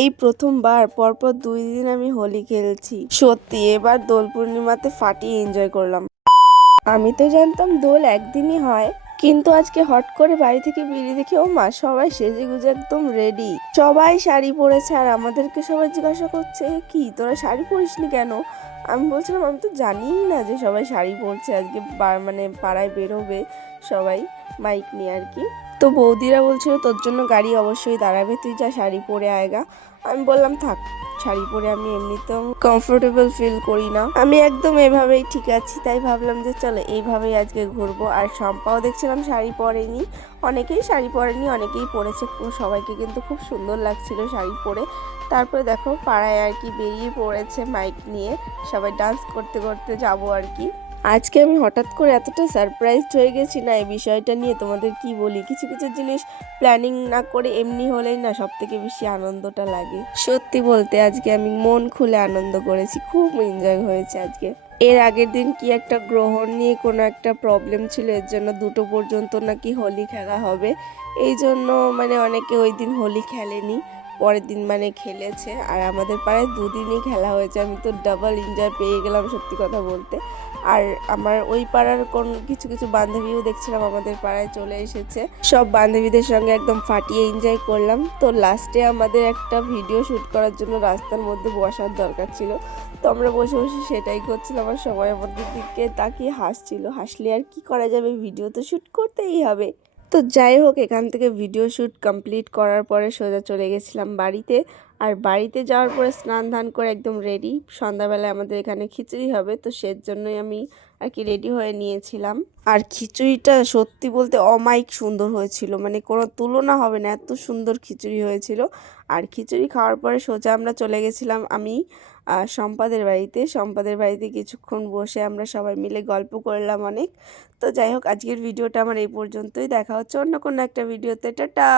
এই প্রথমবার পরপর 2 দিন আমি হোলি খেলছি। সত্যি এবার দোল পূর্ণিমাতে ফাটিয়ে এনজয় করলাম। আমি তো জানতাম দোল একদিনই হয়, কিন্তু আজকে হট করে বাড়ি থেকে বেরিয়ে দেখি ও মা সবাই সেজে গুজে একদম রেডি। সবাই শাড়ি পরেছে আর আমাদেরকে সবাই জিজ্ঞাসা করছে কি তোরা শাড়ি পরিসনি কেন। আমি বলছিলাম আমি তো জানিই না যে সবাই শাড়ি পরছে আজকে, মানে পাড়ায় বেরোবে সবাই মাইক নিয়ে আর কি। তো বৌদিরা বলছিল তোর জন্য গাড়ি অবশ্যই দাঁড়াবে, তুই যা শাড়ি পরে আয়গা। আমি বললাম থাক, শাড়ি পরে আমি এমনিতেও কমফোর্টেবল ফিল করি না, আমি একদম এভাবেই ঠিক আছি। তাই ভাবলাম যে চলো এইভাবেই আজকে ঘুরবো। আর শম্পাও দেখছিলাম শাড়ি পরেনি, অনেকেই শাড়ি পরেনি অনেকেই পরেছে, সবাইকে কিন্তু খুব সুন্দর লাগছিল শাড়ি পরে। তারপরে দেখো পাড়ায় আর কি বেরিয়ে পড়েছে মাইক নিয়ে, সবাই ডান্স করতে করতে যাবো আর কি। আজকে আমি হঠাৎ করে এতটা সারপ্রাইজড হয়ে গেছি না এই বিষয়টা নিয়ে, তোমাদের কি বলি, কিছু কিছু জিনিস প্ল্যানিং না করে এমনি হলেই না সব থেকে বেশি আনন্দটা লাগে। সত্যি বলতে আজকে আমি মন খুলে আনন্দ করেছি, খুব এনজয় হয়েছে আজকে। এর আগের দিন কি একটা গ্রহণ নিয়ে কোনো একটা প্রবলেম ছিল, এর জন্য 2টো পর্যন্ত নাকি হোলি খেলা হবে। এই জন্য মানে অনেকে ওই দিন হোলি খেলেনি, পরের দিন মানে খেলেছে। আর আমাদের পাড়ায় 2 দিনই খেলা হয়েছে, আমি তো ডাবল এনজয় পেয়ে গেলাম সত্যি কথা বলতে। আর আমার ওই পাড়ার কিছু কিছু বান্ধবীও দেখছিলাম আমাদের পাড়ায় চলে এসেছে, সব বান্ধবীদের সঙ্গে একদম ফাটিয়ে এনজয় করলাম। তো লাস্টে আমাদের একটা ভিডিও শ্যুট করার জন্য রাস্তার মধ্যে বসার দরকার ছিল, তো আমরা বসে বসে সেটাই করছিলাম। আর সবাই আমাদের দিকে তাকিয়ে হাসছিল, হাসলে আর কি করা যাবে, ভিডিও তো শ্যুট করতেই হবে। তো যাই হোক, এখান থেকে ভিডিও শ্যুট কমপ্লিট করার পরে সোজা চলে গেছিলাম বাড়িতে। আর বাড়িতে যাওয়ার পরে স্নান ধান করে একদম রেডি, সন্ধ্যাবেলায় আমাদের এখানে খিচুড়ি হবে, তো সের জন্যই আমি আর কি রেডি হয়ে নিয়েছিলাম। আর খিচুড়িটা সত্যি বলতে অমায়িক সুন্দর হয়েছিল, মানে কোনো তুলনা হবে না, এত সুন্দর খিচুড়ি হয়েছিল। আর খিচুড়ি খাওয়ার পরে সোজা আমরা চলে গেছিলাম আমি সম্পাদের বাড়িতে কিছুক্ষণ বসে আমরা সবাই মিলে গল্প করলাম অনেক। তো যাই হোক, আজকের ভিডিওটা আমার এই পর্যন্তই, দেখা হচ্ছে অন্য কোনো একটা ভিডিওতে, টাটা।